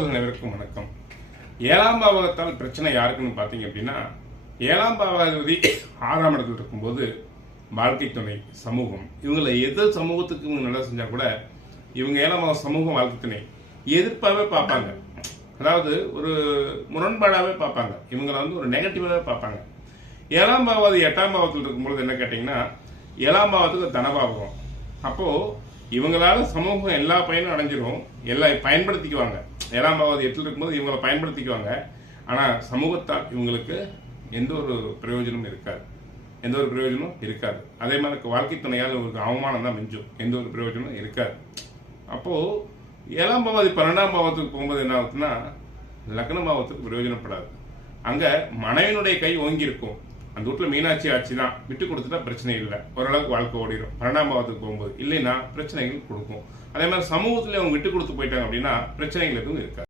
அனைவருக்கும் வணக்கம். ஏழாம் பாவகத்தால் பிரச்சனை யாருக்குன்னு பார்த்தீங்க அப்படின்னா, ஏழாம் பாவாதிபதி 6ஆம் இடத்துல இருக்கும்போது வாழ்க்கை துணை, சமூகம், இவங்களை எது சமூகத்துக்கு இவங்க நல்லா செஞ்சா கூட இவங்க 7ஆம் பாவ சமூகம் வாழ்க்கை துணை எதிர்ப்பாகவே பார்ப்பாங்க. அதாவது ஒரு முரண்பாடாகவே பார்ப்பாங்க. இவங்களை ஒரு நெகட்டிவாகவே பார்ப்பாங்க. 7ஆம் பாவாதி 8ஆம் பாவத்தில் இருக்கும்போது என்ன கேட்டீங்கன்னா, 7ஆம் பாவத்துக்கு தனபாவகம். அப்போ இவங்களால சமூகம் எல்லா பயனும் அடைஞ்சிடும், எல்லாம் பயன்படுத்திக்குவாங்க. 7ஆம் பாவாதி 8ல் இருக்கும்போது இவங்களை பயன்படுத்திக்குவாங்க. ஆனால் சமூகத்தால் இவங்களுக்கு எந்த ஒரு பிரயோஜனமும் இருக்காது. அதே மாதிரி வாழ்க்கை துணையால் இவங்களுக்கு அவமானம் தான் மிஞ்சும், எந்த ஒரு பிரயோஜனமும் இருக்காது. அப்போ 7ஆம் பாவாதி 12ஆம் பாவத்துக்கு போகும்போது என்ன ஆகுதுன்னா, லக்ன பாவத்துக்கு பிரயோஜனப்படாது. அங்க மனைவினுடைய கை ஓங்கி இருக்கும். அந்த வீட்டுல மீனாட்சி ஆட்சி தான், விட்டு கொடுத்துட்டா பிரச்சனை இல்லை, ஓரளவுக்கு வாழ்க்கை ஓடிடும். 12ஆம் பாவத்துக்கு போகும்போது இல்லைன்னா பிரச்சனைகள் கொடுக்கும். அதே மாதிரி சமூகத்துல அவங்க விட்டு கொடுத்து போயிட்டாங்க அப்படின்னா பிரச்சனைகள் எதுவும் இருக்காது.